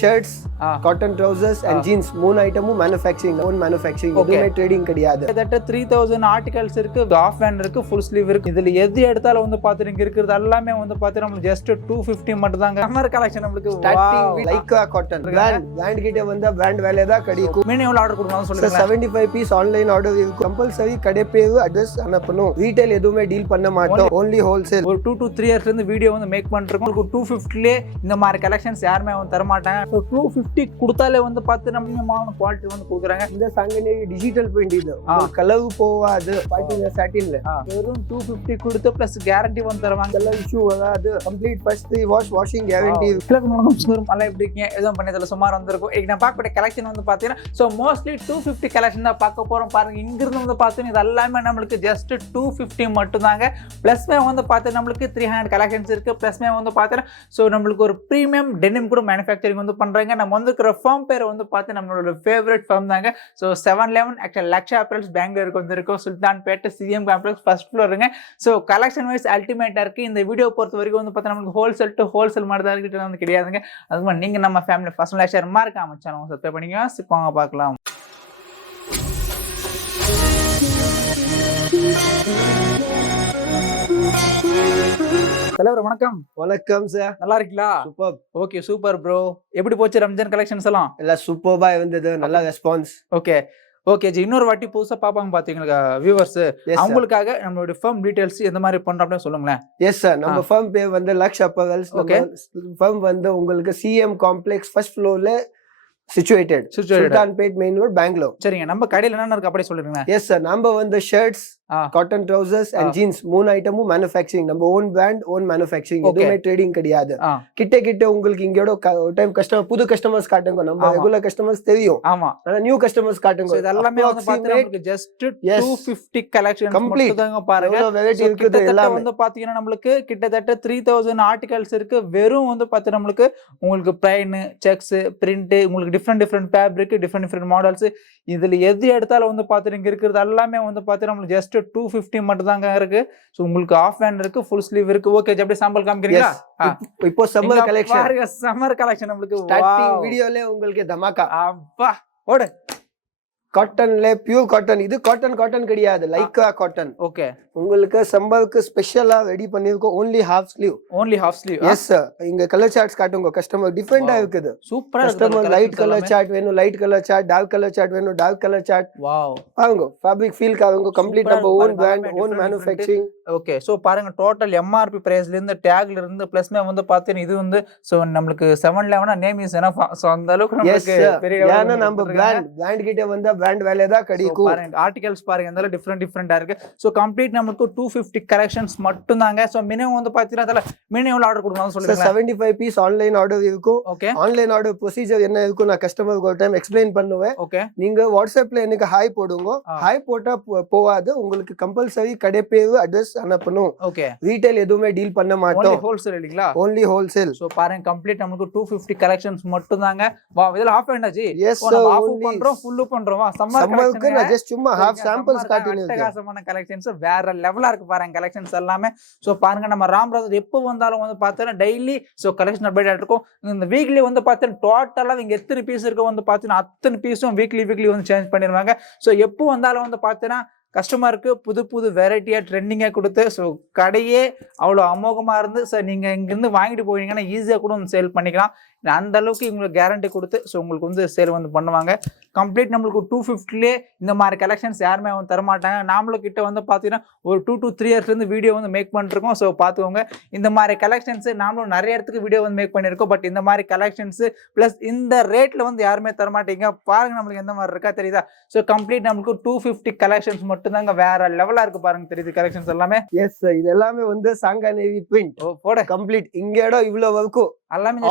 shirts, cotton trousers and jeans. மூணு ஐட்டமும் manufacturing, own manufacturing. எதுவுமே ட்ரேடிங் கிடையாது. கிட்டத்தட்ட 3000 ஆர்டிகல்ஸ் இருக்கு. ஆஃப் ஹேண்ட் இருக்கு, ஃபுல் ஸ்லீவ் இருக்கு. இதுல எது எடுத்தாலும் வந்து பாத்தீங்க இருக்கிறது எல்லாமே வந்து பாத்தீங்கன்னா நமக்கு ஜஸ்ட் 250 மட்டும் தாங்க. சம்மர் கலெக்ஷன் நமக்கு ஸ்டார்டிங் லைக்கா காட்டன் பிராண்ட் கிட்ட வந்தா பிராண்ட் வேலை தான் கிடைக்கும். மினிமம் எவ்வளவு ஆர்டர் கொடுக்கணும் சொல்லுங்க. 75 பீஸ் ஆன்லைன் ஆர்டர் இருக்கு. கம்பல்சரி கடைப்பேவு அட்ரஸ் அனுப்பணும். ரீட்டைல் எதுவுமே டீல் பண்ண மாட்டோம். only wholesale. ஒரு 2 to 3 இயர்ஸ்ல இருந்து வீடியோ வந்து மேக் பண்ணிருக்கோம். 250லே இந்த மாதிரி கலெக்ஷன்ஸ் யாருமே வந்து தர மாட்டாங்க. 250 கொடுத்தாலே வந்து பார்த்து நம்ம குவாலிட்டி வந்து கொடுக்குறாங்க. இந்த சங்கனே டிஜிட்டல் பிரிண்ட் இது கலர் போவாது. பாத்தீங்கன்னா சாட்டின்ல வெறும் 250 கொடுத்து பிளஸ் கேரண்டி வந்து தருவாங்க. கலர் இஷ்யூ வராது. Complete first washing guarantee. நல்லா எப்படி இருக்கீங்க? எதுவும் பண்ணதில்ல சுமார் வந்திருக்கும். இன்னைக்கு நான் பார்க்கக்கூடிய கலெக்ஷன் வந்து பார்த்தீங்கன்னா ஸோ மோஸ்ட்லி 250 கலெக்ஷன் தான் பார்க்க போகிறோம். பாருங்க இங்கிருந்து வந்து பார்த்தீங்கன்னா இது எல்லாமே நம்மளுக்கு ஜஸ்ட் 250 மட்டும் தாங்க. ப்ளஸ்மே வந்து பார்த்து நம்மளுக்கு 300 கலெக்ஷன்ஸ் இருக்குது. ப்ளஸ்மே வந்து பார்த்தீங்கன்னா ஸோ நம்மளுக்கு ஒரு ப்ரீமியம் டெனிம் கூட மேனுஃபேக்சரிங் வந்து பண்ணுறாங்க. நம்ம வந்துருக்கிற ஃபார்ம் பேர் வந்து பார்த்து நம்மளோட ஃபேவரட் ஃபார்ம் தாங்க. ஸோ 711 ஆக்சுவல் லக்ஷ் apparels பெங்களூருக்கு வந்திருக்கோம். சுல்தான்பேட் C.M Complex ஃபர்ஸ்ட் ஃப்ளோருங்க. ஸோ கலெக்ஷன் வைஸ் அல்டிமேட்டாக இருக்குது. இந்த வீடியோ பொறுத்த வரைக்கும் வந்து பார்த்தா நம்மளுக்கு ஹோல்சேல் டு ஹோல்சேல் மாதிரி தான் இருக்கிட்ட வந்து கிடையாதுங்க. அது மாதிரி நீங்கள் நம்ம ஃபேமிலி ஃபர்ஸ்ட் ஷேர் மார்க்காம சேனல் சப்ஸ்கிரைப் பண்ணிங்க. சிப்பாங்க பார்க்கலாம். தலைவர் வணக்கம். வணக்கம் சார். நல்லா இருக்கீங்களா? சூப்பர். Okay super bro. எப்படி போச்சு ரம்ஜான் கலெக்ஷன்ஸ் எல்லாம்? எல்லாம் சூப்பர்பா இருந்தது. நல்ல ரெஸ்பான்ஸ். Okay okay G. இன்னொரு வாட்டி புதுசா பாப்பாங்க பாத்தீங்களா வியூவர்ஸ், அவங்களுக்காக நம்மளுடைய ஃபர்ம் டீடைல்ஸ் எந்த மாதிரி பண்றோம் அப்படின்னு சொல்லுங்களேன். Yes sir. நம்ம ஃபர்ம் பேர் வந்து லக்ஷ் apparels. ஓகே. ஃபர்ம் வந்து உங்களுக்கு C.M Complex ஃபர்ஸ்ட் ஃப்ளோர்ல situated. Sultanpet main road, Bangalore. சரிங்க. நம்ம கடையில என்ன இருக்கு அப்படியே சொல்லுங்க. Yes sir. நம்ம வந்து shirts, cotton trousers and jeans மூணு ஐட்டமும் manufacturing. நம்ம own brand, own manufacturing. எதுவுமே ட்ரேடிங் கிடையாது. கிட்ட உங்களுக்கு இங்கோட ஒரு டைம் கஸ்டமர் புது கஸ்டமர்ஸ் காட்டுங்க. நம்ம ரெகுலர் கஸ்டமர்ஸ் தெரியும். ஆமா. ஆனா நியூ கஸ்டமர்ஸ் காட்டுங்க. இது எல்லாமே வந்து பாத்தீங்கன்னா நமக்கு ஜஸ்ட் 250 கலெக்ஷன்ஸ் மட்டும் தாங்க. பாருங்க எவ்வளவு வெரைட்டி இருக்குது. எல்லாம் வந்து பாத்தீங்கன்னா நமக்கு கிட்டத்தட்ட 3000 ஆர்டிகல்ஸ் இருக்கு. வெறும் வந்து பாத்தீங்கன்னா நமக்கு உங்களுக்கு பிளைன், செக்ஸ், பிரிண்ட், உங்களுக்கு டிஃப்ரெண்ட் ஃபேப்ரிக், டிஃப்ரெண்ட் மாடல்ஸ். இதுல எது எடுத்தாலும் வந்து பாத்தீங்கன்னா இருக்கிறது எல்லாமே வந்து பாத்தீங்கன்னா நமக்கு ஜஸ்ட் 250 மட்டும் தாங்க இருக்கு. சோ உங்களுக்கு ஆஃப் ஹேண்ட் இருக்கு, ஃபுல் ஸ்லீவ் இருக்கு. ஓகே ஜி, அப்படியே சாம்பிள் காமிக்கிறீங்களா? இப்போ சம்மர் கலெக்ஷன் பாருங்க. சம்மர் கலெக்ஷன் நம்மளுக்கு ஸ்டார்டிங் வீடியோல உங்களுக்கு தமாக்கா. அப்பா ஓடு. காட்டன்ல பியூர் காட்டன். இது காட்டன் கிடையாது, லைக்கா காட்டன். ஓகே. உங்களுக்கு சம்மருக்கு ஸ்பெஷலா ரெடி பண்ணிருக்கோம். only half sleeve. Yes sir. இங்க கலர் சார்ட்ஸ் காட்டுங்க. கஸ்டமர் டிஃபரெண்டா இருக்குது. சூப்பரா இருக்கு. கஸ்டமர் லைட் கலர் சார்ட் வேணும், light colour chart, dark colour chart வேணும், டார்க் கலர் சார்ட். வாவ். பாருங்க ஃபேப்ரிக் ஃபீல் காருங்க. கம்ப்ளீட் நம்ம own brand, own manufacturing. Okay. So பாருங்க டோட்டல் MRP பிரைஸ்ல இருந்து டேக்ல இருந்து பிளஸ்மே வந்து பாத்தீங்கன்னா இது வந்து சோ நமக்கு 711 நேம் இஸ் எனஃப். சோ அந்த அளவுக்கு நமக்கு பெரிய ஏன்னா நம்ம பிராண்ட் கிட்ட வந்தா பிராண்ட் வேலை தான் கிடைக்கும். பாருங்க ஆர்டிகல்ஸ் பாருங்க அந்த டிஃபரெண்டா இருக்கு. சோ கம்ப்ளீட் நமக்கு 250 கலெக்ஷன்ஸ் மட்டும் தாங்க. சோ மினிமம் வந்து பாத்தீங்கன்னா அதல மினிமம் எவ்வளவு ஆர்டர் கொடுக்கணும் சொல்லுங்க. 75 பீஸ் ஆன்லைன் ஆர்டர் இருக்கும். ஓகே. ஆன்லைன் ஆர்டர் ப்ரொசீஜர் என்ன இருக்கும் நான் கஸ்டமருக்கு ஒரு டைம் எக்ஸ்பிளைன் பண்ணுவேன். ஓகே. நீங்க வாட்ஸ்அப்ல எனக்கு ஹாய் போடுங்க. ஹாய் போட்டா போவாது. உங்களுக்கு கம்பல்சரி கடைப்பேவு அட்ரஸ் அனுப்பணும். ஓகே. ரீட்டைல் எதுவுமே டீல் பண்ண மாட்டோம். ஹோல்சேல் இல்லீங்களா? only wholesale. சோ பாருங்க கம்ப்ளீட் நமக்கு 250 கலெக்ஷன்ஸ் மட்டும் தாங்க. வா இதெல்லாம் ஆஃப் ஹேண்டாஜி. எஸ் ஆஃப் பண்றோம், ஃபுல் பண்றோம். சம்மருக்கு நான் ஜஸ்ட் சும்மா ஹாஃப் சாம்பிள்ஸ் காட்டினேன். அட்டகாசமான கலெக்ஷன்ஸ் வேற லெவலா இருக்கு பாருங்க கலெக்ஷன்ஸ் எல்லாமே. சோ பாருங்க நம்ம ராம் பிரதர் எப்போ வந்தாலும் வந்து பார்த்தா டெய்லி சோ கலெக்ஷன் அப்டேட் இருக்கும். இந்த வீக்லி வந்து பார்த்தா டோட்டலா இங்க எத்தனை பீஸ் இருக்கு வந்து பார்த்தீங்கன்னா அத்தனை பீஸும் வீக்லி வந்து சேஞ்ச் பண்ணிடுவாங்க. சோ எப்போ வந்தாலும் வந்து பார்த்தீங்கன்னா கஸ்டமருக்கு புது வெரைட்டியாக ட்ரெண்டிங்காக கொடுத்து ஸோ கடையே அவ்வளோ அமோகமாக இருந்து ஸோ நீங்கள் இங்கேருந்து வாங்கிட்டு போவீங்கன்னா ஈஸியாக கூட வந்து சேல் பண்ணிக்கலாம். அந்த அளவுக்கு உங்களுக்கு கேரண்டி கொடுத்து ஸோ உங்களுக்கு வந்து சேல் வந்து பண்ணுவாங்க. கம்ப்ளீட் நம்மளுக்கு 250லே இந்த மாதிரி கலெக்ஷன்ஸ் யாருமே வந்து தரமாட்டாங்க. நாமளும் கிட்ட வந்து பார்த்தீங்கன்னா ஒரு 2 to 3 இயர்ஸ்லேருந்து வீடியோ வந்து மேக் பண்ணிருக்கோம். ஸோ பார்த்துக்கோங்க இந்த மாதிரி கலெக்ஷன்ஸ் நாமளும் நிறைய இடத்துக்கு வீடியோ வந்து மேக் பண்ணியிருக்கோம். பட் இந்த மாதிரி கலெக்ஷன்ஸ் ப்ளஸ் இந்த ரேட்டில் வந்து யாருமே தரமாட்டீங்க. பாருங்க நம்மளுக்கு எந்த மாதிரி இருக்கா தெரியுதா? ஸோ கம்ப்ளீட் நம்மளுக்கு 250 கலெக்ஷன்ஸ் மட்டும் தாங்க. வேற லெவலா இருக்கு பாருங்க தெரியுது கலெக்ஷன்ஸ் எல்லாமே. எஸ் இது எல்லாமே வந்து சாங்கானேவி பிரிண்ட். போட கம்ப்ளீட் இங்கேடோ இவ்வளவு வரைக்கும்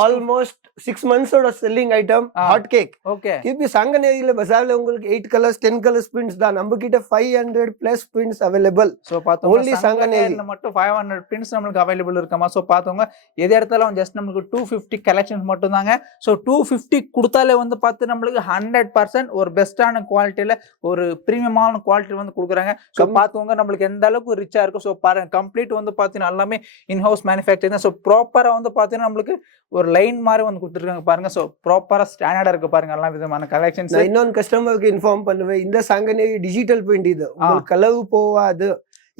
almost 6 months selling item hot cake. Okay. இப்போ சங்கநேரியில பஜார்ல உங்களுக்கு 8 கலர்ஸ் 10 கலர்ஸ் பிரிண்ட்ஸ் தான். நம்ம கிட்ட 500 பிளஸ் பிரிண்ட்ஸ் அவைலபிள். சோ பாத்தோம் only சங்கநேரியில மட்டும் 500 பிரிண்ட்ஸ் நமக்கு அவைலபிள் இருக்குமா. சோ பாத்தோங்க எது இடத்துல ஜஸ்ட் நமக்கு 250 கலெக்ஷன்ஸ் மட்டும் தாங்க. சோ 250 கொடுத்தாலே வந்து பார்த்து நம்மளுக்கு 100% ஒரு பெஸ்டான குவாலிட்டியில ஒரு பிரீமியமான குவாலிட்டி வந்து கொடுக்குறாங்க. சோ பாத்தோங்க நம்மளுக்கு எந்த அளவுக்கு ரிச்சா இருக்கும். சோ பாருங்க கம்ப்ளீட் வந்து பாத்தீங்கன்னா எல்லாமே இன்ஹவுஸ் மேனுஃபேக்சரிங் தான். சோ ப்ராப்பரா வந்து பாத்தீங்கன்னா நம்மளுக்கு ஒரு லைன் மாதிரி வந்து கொடுத்துருக்காங்க பாருங்க. ஸோ ப்ராப்பரா ஸ்டாண்டர்டா இருக்கு பாருங்க எல்லா விதமான கலெக்ஷன்ஸ். நான் இன்னொன்று கஸ்டமருக்கு இன்ஃபார்ம் பண்ணுவேன், இந்த சங்கனி டிஜிட்டல் பிரிண்ட் இது உங்களுக்கு கலவு போவாது.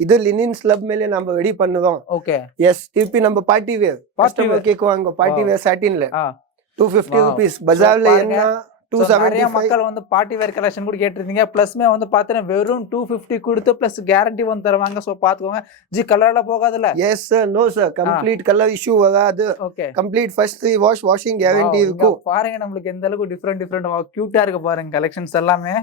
இது லினின் ஸ்லப் மேலே நம்ம ரெடி பண்ணுவோம். ஓகே எஸ், திருப்பி நம்ம பார்ட்டி வேர் கஸ்டமர் கேக்குவாங்க, பார்ட்டி வேர் சாட்டின்ல 250 rupees. பஜார்ல என்ன 275. மக்கள் வந்து பார்ட்டி வேர் கலெக்ஷன் கூட கேட்டிருந்தீங்க. பிளஸ்மே வந்து பாத்தீங்கன்னா வெறும் 250 கொடுத்து பிளஸ் கேரண்டி வந்து தருவாங்க. சோ பாத்துக்கோங்க ஜி, கலர்ல போகாதுல்ல? Yes sir, no sir, complete colour issue வராது. Okay, complete first 3 washing guarantee இருக்கும். பாருங்க நம்மளுக்கு எந்த அளவுக்கு டிஃப்ரெண்ட் கியூட்டா இருக்கு பாருங்க கலெக்ஷன்ஸ் எல்லாமே.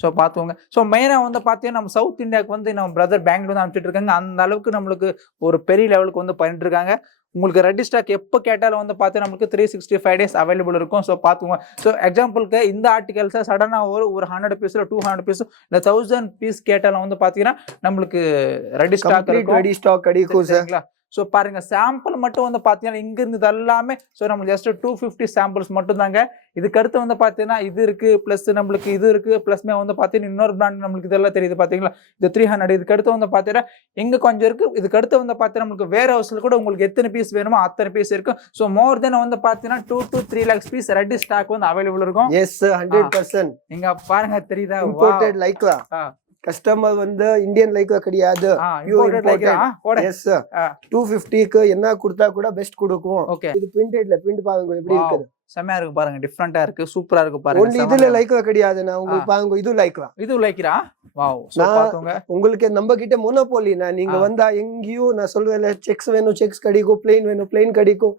ஸோ பார்த்துக்கோங்க. ஸோ மெயினாக வந்து பார்த்தீங்கன்னா நம்ம சவுத் இந்தியாவுக்கு வந்து நம்ம பிரதர் பெங்களூர் வந்து அனுப்பிச்சிட்டு இருக்காங்க. அந்த அளவுக்கு நம்மளுக்கு ஒரு பெரிய லெவலுக்கு வந்து பண்ணிட்டு இருக்காங்க. உங்களுக்கு ரெடி ஸ்டாக் எப்போ கேட்டாலும் வந்து பார்த்தீங்கன்னா நம்மளுக்கு 365 days அவைலபிள் இருக்கும். ஸோ பார்த்துக்கோங்க. ஸோ எக்ஸாம்பிளுக்கு இந்த ஆர்டிகல்ஸை சடனாக ஒரு 100 பீஸில் 200 பீஸ் இல்லை 1000 பீஸ் கேட்டாலும் வந்து பார்த்தீங்கன்னா நம்மளுக்கு ரெடி ஸ்டாக் கிடைக்கும் சரிங்களா. ஸோ பாருங்க சாம்பிள் மட்டும் வந்து பார்த்தீங்கன்னா இங்க இருந்து எல்லாமே ஸோ நம்மளுக்கு ஜஸ்ட் 250 சாம்பிள்ஸ் மட்டும் தாங்க. இதுக்கு அடுத்து வந்து பார்த்தீங்கன்னா இது இருக்கு, பிளஸ் நம்மளுக்கு இது இருக்கு, பிளஸ்மே வந்து பார்த்தீங்கன்னா இன்னொரு பிராண்ட் நம்மளுக்கு இதெல்லாம் தெரியுது பார்த்தீங்களா, இது 300. இதுக்கு அடுத்து வந்து பார்த்தீங்கன்னா இங்க கொஞ்சம் இருக்கு. இதுக்கு அடுத்து வந்து பார்த்தீங்கன்னா நம்மளுக்கு வேர் ஹவுஸ்ல கூட உங்களுக்கு எத்தனை பீஸ் வேணுமோ அத்தனை பீஸ் இருக்கும். ஸோ மோர் தென் வந்து பார்த்தீங்கன்னா 2 to 3 lakhs piece ready stock வந்து அவைலபிள் இருக்கும். எஸ் 100%. இங்க பாருங்க தெரியுதா, இம்போர்ட்டட் லைக்ரா. கஸ்டமர் வந்து இந்தியன் லைக்ரா கிடையாது, எஸ் 250க்கு என்ன கொடுத்தா கூட பெஸ்ட் கொடுக்கும். இது பிரிண்டட்ல பிரிண்ட் பாருங்க எப்படி இருக்குது, செமையா இருக்கு பாருங்க, டிஃபரெண்டா இருக்கு, சூப்பரா இருக்கு பாருங்க. ஒன்லி இதுல லைக்ரா கிடையாது, நான் உங்களுக்கு பாருங்க இது லைக்ரா. வாவ், சோ பாத்துங்க. உங்களுக்கு நம்ம கிட்ட மோனோபோலி. நீங்க வந்தா எங்கேயும் நான் சொல்வேல செக்ஸ் வேணும் செக்ஸ் கிடைக்கும், பிளைன் வேணும் பிளைன் கிடைக்கும்,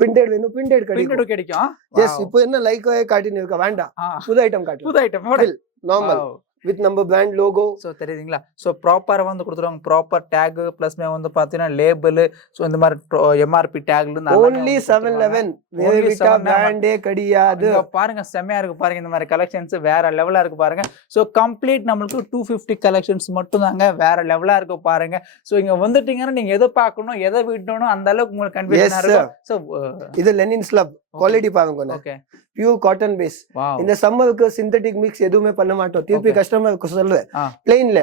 பிரிண்டட் வேணும் பிரிண்டட் கிடைக்கும். எஸ், இப்போ என்ன லைக்ரா காட்டினு இருக்க வேண்டாம், புது ஐட்டம் காட்டு, புது item model normal with number brand logo. So தெரியுதுங்களா. சோ ப்ராப்பரா வந்து கொடுத்துருவாங்க, ப்ராப்பர் டேக் பிளஸ்மே வந்து பாத்தீங்கன்னா லேபிள், சோ இந்த மாதிரி எம்ஆர்பி டேக்ல only 711 வேவிட்டா பிராண்டே கிடையாது. பாருங்க செமையா இருக்கு பாருங்க, இந்த மாதிரி கலெக்ஷன்ஸ் வேற லெவலா இருக்கு பாருங்க. சோ கம்ப்ளீட் நம்மளுக்கு 250 கலெக்ஷன்ஸ் மட்டும் தாங்க, வேற லெவலா இருக்கு பாருங்க. சோ இங்க வந்துட்டீங்கன்னா நீங்க எதை பார்க்கணும் எதை விடணும் அந்த அளவுக்கு உங்களுக்கு கன்ஃபியூஷனா இருக்கும். சோ இது லெனின் ஸ்லப் குவாலிட்டி பாருங்க. Okay, pure cotton base. இந்த சம்மருக்கு சிந்தட்டிக் மிக்ஸ் எதுவுமே பண்ண மாட்டோம். திருப்பி கஸ்டமருக்கு சொல்லுவேன் பிளைன்ல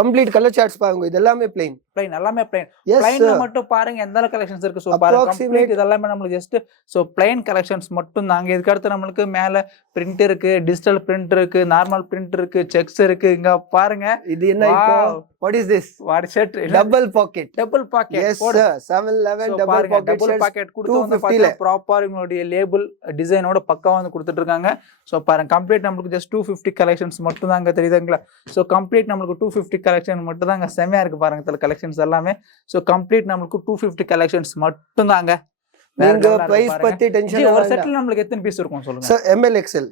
கம்ப்ளீட் கலர் சார்ட்ஸ் பாருங்க, இது எல்லாமே பிளைன் எல்லாமே பிளைன். பிளைன்ல மட்டும் பாருங்க எந்த அளவுக்கு கலெக்ஷன்ஸ் இருக்கு. சோ பாருங்க கம்ப்ளீட் இது எல்லாமே நமக்கு ஜஸ்ட் சோ பிளைன் கலெக்ஷன்ஸ் மட்டும் தாங்க. இதுக்கு அடுத்து நமக்கு மேல பிரிண்ட் இருக்கு, டிஜிட்டல் பிரிண்ட் இருக்கு, நார்மல் பிரிண்ட் இருக்கு, செக்ஸ் இருக்கு. இங்க பாருங்க இது என்ன இப்போ what is this what shirt double pocket yes sir 711 double pocket கொடுத்து வந்து பாத்தீங்க ப்ராப்பர் உங்களுடைய லேபிள் டிசைனோட பக்கா வந்து கொடுத்துட்டு இருக்காங்க. சோ பாருங்க கம்ப்ளீட் நமக்கு ஜஸ்ட் 250 கலெக்ஷன்ஸ் மட்டும் தாங்க, தெரியுதுங்களா. சோ கம்ப்ளீட் நமக்கு 250 கலெக்ஷன் மட்டும் தாங்க, செமையா இருக்கு பாருங்க தல கலெக்ஷன்ஸ் எல்லாமே. சோ கம்ப்ளீட் நமக்கு 250 கலெக்ஷன்ஸ் மட்டும் தாங்க. நீங்க பிரைஸ் பத்தி டென்ஷன் ஒரு செட்ல நமக்கு எத்தனை பீஸ் இருக்கும் சொல்லுங்க சார். ML XL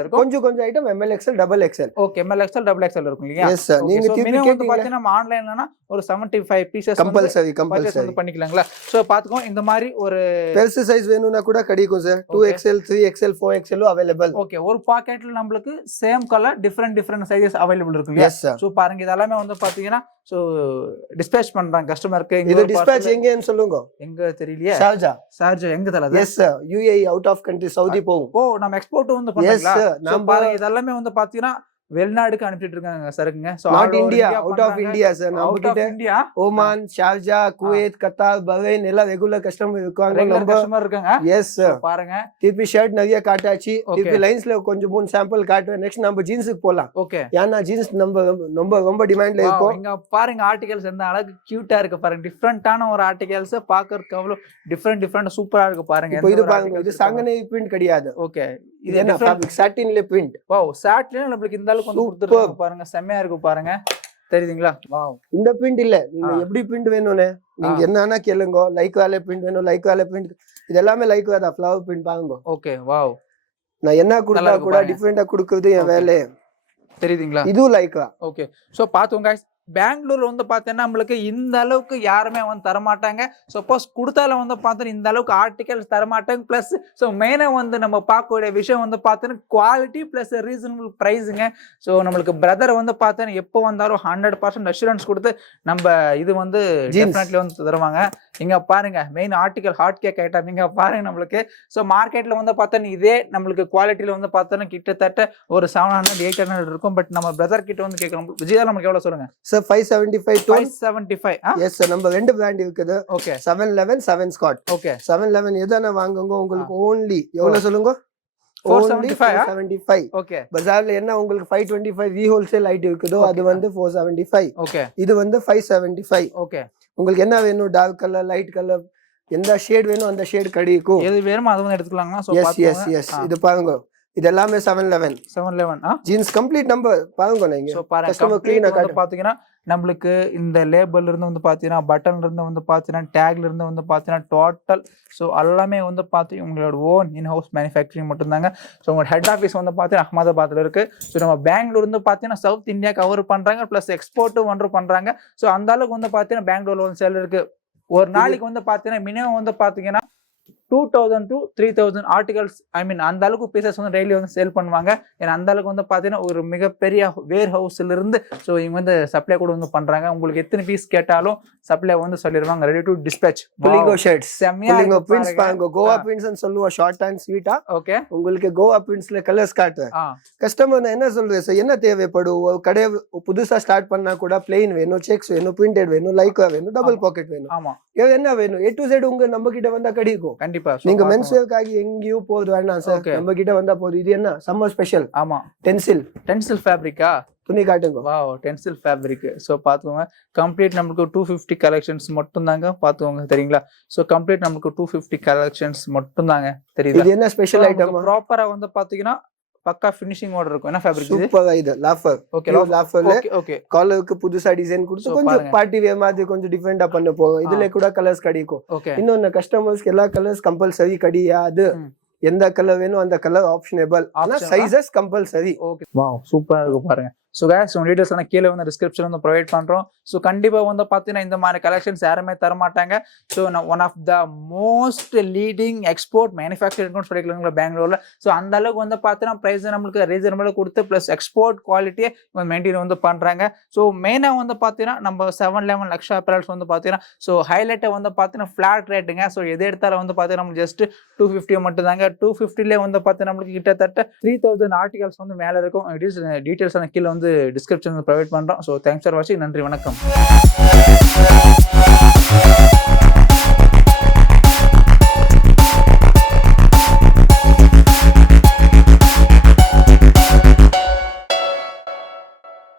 இருக்கும், கொஞ்சம் item ML XL double XL. Okay, ML XL double XL இருக்கும் இல்லையா. எஸ் சார், நீங்க மினிமம் வந்து பாத்தீங்கன்னா நம்ம ஆன்லைன்லனா ஒரு 75 பீசஸ் கம்பல்சரி பண்ணிக்கலாம்ங்களா. சோ பாத்துக்கோ இந்த மாதிரி ஒரு பெருசு சைஸ் வேணும்னா கூட கிடைக்கும் sir. 2XL 3XL 4XL available. Okay, ஒரு பாக்கெட்ல நமக்கு same colour different sizes available இருக்கு இல்லையா. சோ பாருங்க இதெல்லாம் வந்து பாத்தீங்கன்னா சோ டிஸ்பேட்ச் பண்றாங்க கஸ்டமருக்கு. இது டிஸ்பேட்ச் எங்கன்னு சொல்லுங்க. எங்க தெரியலையே. ஷார்ஜா எங்க தல? Yes sir, UAE out of country Saudi போகும். ஓ, நம்ம எக்ஸ்போர்ட் வந்து பண்றீங்களா. சோ பாருங்க இதெல்லாம் வந்து பாத்தீங்கன்னா வெளிநாடுக்கு அனுப்பிட்டு இருக்காங்க சரக்குங்க. So not India, out of India sir. நம்ம கிட்ட Oman, Sharjah, Kuwait, Qatar, Bahrain எல்லாம் ரெகுலர் கஸ்டமர் இருக்காங்க, நம்ம கஸ்டமர் இருக்காங்க. எஸ் சார், பாருங்க திருப்பி ஷர்ட் நிறைய காட்டாச்சு, திருப்பி லைன்ஸ்ல கொஞ்சம் 3 சாம்பிள் காட்டுறேன். நெக்ஸ்ட் நம்ம ஜீன்ஸ்க்கு போலாம். ஓகே, ஏன்னா ஜீன்ஸ் ரொம்ப டிமாண்ட்ல இருக்கும். இங்க பாருங்க ஆர்டிகல்ஸ் எந்த அழகு கியூட்டா இருக்கு பாருங்க. டிஃபரெண்டான ஒரு ஆர்டிகல்ஸ் பாக்குறதுக்கு அவ்வளவு டிஃபரெண்ட் சூப்பரா இருக்கு பாருங்க. இப்போ இது பாருங்க, இது சங்கனை பிரிண்ட் கிடையாது. ஓகே, இது என்ன ஃபேப்ரிக் சாட்டின்ல பிரிண்ட். வாவ், சாட்ல நமக்கு இந்த அளவுக்கு வந்து கொடுத்துருக்காங்க பாருங்க, செமையா இருக்கு பாருங்க, தெரியுதுங்களா. வாவ், இந்த பிரிண்ட் இல்ல, நீங்க எப்படி பிரிண்ட் வேணும்னே நீங்க என்னன்னா கேளுங்க. லைக்ரால பிரிண்ட் வேணும், லைக்ரால பிரிண்ட், இது எல்லாமே லைக்ரா தான், ஃப்ளவர் பிரிண்ட் பாருங்க. ஓகே, வாவ், நான் என்ன கொடுத்தா கூட டிஃபரெண்டா கொடுக்கிறது என் வேலை, தெரியுதுங்களா. இது லைக்ரா. ஓகே, சோ பாத்துங்க गाइस, பெங்களூர் வந்து பார்த்தீங்கன்னா நம்மளுக்கு இந்த அளவுக்கு யாருமே வந்து தரமாட்டாங்க. சப்போஸ் கொடுத்தாலும் வந்து பார்த்தீங்கன்னா இந்த அளவுக்கு ஆர்டிகல்ஸ் தரமாட்டாங்க. ப்ளஸ் ஸோ மெயினாக வந்து நம்ம பார்க்கக்கூடிய விஷயம் வந்து பார்த்தீங்கன்னா குவாலிட்டி ப்ளஸ் ரீசனபிள் ப்ரைஸுங்க. ஸோ நம்மளுக்கு பிரதர் வந்து பார்த்தீங்கன்னா எப்போ வந்தாலும் 100% அஷூரன்ஸ் கொடுத்து நம்ம இது வந்து டெஃபினெட்லி வந்து தருவாங்க. இங்கே பாருங்க main article hot cake item இங்கே பாருங்க நம்மளுக்கு. ஸோ மார்க்கெட்டில் வந்து பார்த்தோன்னா இதே நம்மளுக்கு குவாலிட்டியில் வந்து பார்த்தோன்னா கிட்டத்தட்ட ஒரு 700 800 இருக்கும். பட் நம்ம பிரதர் கிட்ட வந்து கேட்கலாம், விஜயா நமக்கு எவ்வளோ சொல்லுங்க sir? sir 575 tone 575 yes sir நம்ம ரெண்டு பிராண்ட் இருக்குது ஓகே 711 7 Scott ஓகே 711 எதனா வாங்குங்க உங்களுக்கு only எவ்வளவு சொல்லுங்க 475 ஓகே பஜார்ல என்ன உங்களுக்கு 525 வி ஹோல்சேல் ஐட்டம் இருக்குதோ அது வந்து 475 ஓகே இது வந்து 575 ஓகே உங்களுக்கு என்ன வேணும் டார்க் கலர் லைட் கலர் எந்த ஷேட் வேணும் அந்த ஷேட் கிடைக்கும் எது வேணுமோ அது வந்து எடுத்துக்கலாங்களா சோ எஸ் இது பாருங்க இது எல்லாமே 711 ஜீன்ஸ் கம்ப்ளீட் நம்பர் பாருங்க நீங்க சோ பாருங்க கஸ்டமர் க்ளீனா காட்டு பாத்தீங்கன்னா நம்மளுக்கு இந்த லேபிள்ல இருந்து வந்து பாத்தீங்கன்னா பட்டன்ல இருந்து வந்து பாத்தீங்கன்னா டேக்ல இருந்து வந்து பாத்தீங்கன்னா டோட்டல் சோ எல்லாமே வந்து பாத்தீங்கன்னா உங்களோட ஓன் இன் ஹவுஸ் மேனுஃபேக்சரிங் மட்டும் தாங்க சோ உங்க ஹெட் ஆபீஸ் வந்து பாத்தீங்கன்னா அஹமதாபாத்ல இருக்கு சோ நம்ம பெங்களூர் இருந்து பாத்தீங்கன்னா சவுத் இந்தியா கவர் பண்றாங்க பிளஸ் எக்ஸ்போர்ட்டும் ஒன்று பண்றாங்க சோ அந்த அளவுக்கு வந்து பாத்தீங்கன்னா பெங்களூர்ல வந்து சேல் இருக்கு ஒரு நாளைக்கு வந்து பாத்தீங்கன்னா மினிமம் வந்து பாத்தீங்கன்னா 2000 to 3000 ஆர்டிகல்ஸ் ஐ மீன் அந்த அளவுக்கு பீசஸ் வந்து டெய்லி வந்து சேல் பண்ணுவாங்க ஏன்னா அந்த அளவுக்கு வந்து பாத்தீங்கன்னா ஒரு மிகப்பெரிய வேர் ஹவுஸ்ல இருந்து ஸோ இவங்க வந்து சப்ளை கூட வந்து பண்றாங்க உங்களுக்கு எத்தனை பீஸ் கேட்டாலும் சப்ளை வந்து சொல்லிடுவாங்க ரெடி டு டிஸ்பேச் புலிங்கோ ஷர்ட்ஸ் புலிங்கோ பிரிண்ட்ஸ் பாருங்க கோவா பிரிண்ட்ஸ் னு சொல்லுவா ஷார்ட் அண்ட் ஸ்வீட்டா ஓகே உங்களுக்கு கோவா பிரிண்ட்ஸ்ல கலர்ஸ் காட்டுவேன் கஸ்டமர் என்ன சொல்றது சார் என்ன தேவைப்படும் கடை புதுசா ஸ்டார்ட் பண்ணா கூட பிளெயின் வேணும் செக்ஸ் வேணும் பிரிண்டட் வேணும் லைக்ரா வேணும் டபுள் பாக்கெட் வேணும் ஆமா என்ன வேணும் A to Z உங்க நம்ம கிட்ட வந்தா கிடைக்கும் கண்டிப்பா நீங்க மென்ஸ் வேர்க்காக எங்கேயும் போறது வேணாம் சார் நம்ம கிட்ட வந்தா போதும் இது என்ன சம்மர் ஸ்பெஷல் ஆமா டென்சில் ஃபேப்ரிக்கா துணி காட்டுங்க வாவ் டென்சில் ஃபேப்ரிக் சோ பாத்துக்கோங்க கம்ப்ளீட் நமக்கு 250 கலெக்ஷன்ஸ் மட்டும் தாங்க பாத்துக்கோங்க தெரியுங்களா சோ கம்ப்ளீட் நமக்கு 250 கலெக்ஷன்ஸ் மட்டும் தாங்க தெரியுது இது என்ன ஸ்பெஷல் ஐட்டம் ப்ராப்பரா வந்து பாத்தீங்கன்னா பக்கா ஃபினிஷிங் ஆர்டர் இருக்கும் என்ன ஃபேப்ரிக் இது சூப்பரா இது லாஃபர் ஓகே லாஃபர்ல ஓகே காலருக்கு புதுசா டிசைன் கொடுத்து கொஞ்சம் பார்ட்டி வேர் மாதிரி கொஞ்சம் டிஃபரெண்டா பண்ண போறோம் இதுல கூட கலர்ஸ் கிடைக்கும் இன்னொன்னு கஸ்டமர்ஸ்க்கு எல்லா கலர்ஸ் கம்பல்சரி கிடையாது எந்த கலர் வேணும் அந்த கலர் ஆப்ஷனபிள் ஆனா சைஸஸ் கம்பல்சரி ஓகே வாவ் சூப்பரா இருக்கு பாருங்க சோ गाइस உங்க டீடைல்ஸ் எல்லாம் கீழ வந்து டிஸ்கிரிப்ஷன்ல வந்து ப்ரொவைட் பண்றோம் சோ கண்டிப்பா வந்து பாத்தீங்கன்னா இந்த மாதிரி கலெக்ஷன்ஸ் யாருமே தர மாட்டாங்க so one of the most leading export manufacturing சொல்லிக்கலாங்களா பெங்களூர்ல சோ அந்த அளவுக்கு வந்து பாத்தீங்கன்னா பிரைஸ் நம்மளுக்கு ரீசனபிளா கொடுத்து பிளஸ் எக்ஸ்போர்ட் குவாலிட்டியை மெயின்டைன் வந்து பண்றாங்க சோ மெயினா வந்து பாத்தீங்கன்னா நம்ம 711 லக்ஷ apparels வந்து பாத்தீங்கன்னா சோ ஹைலைட்டா வந்து பாத்தீங்கன்னா ஃபிளாட் ரேட்டுங்க சோ எது எடுத்தாலும் வந்து பாத்தீங்கன்னா நம்ம ஜஸ்ட் 250 மட்டும் தாங்க 250ல வந்து பாத்தீங்கன்னா நம்மளுக்கு கிட்டத்தட்ட 3000 ஆர்டிகல்ஸ் வந்து மேல இருக்கும் டீடைல்ஸ் கீழ வந்து டிஸ்கிரிப்ஷன்ல ப்ரொவைட் பண்றோம் சோ தேங்க்ஸ் ஃபார் வாட்சிங் நன்றி வணக்கம்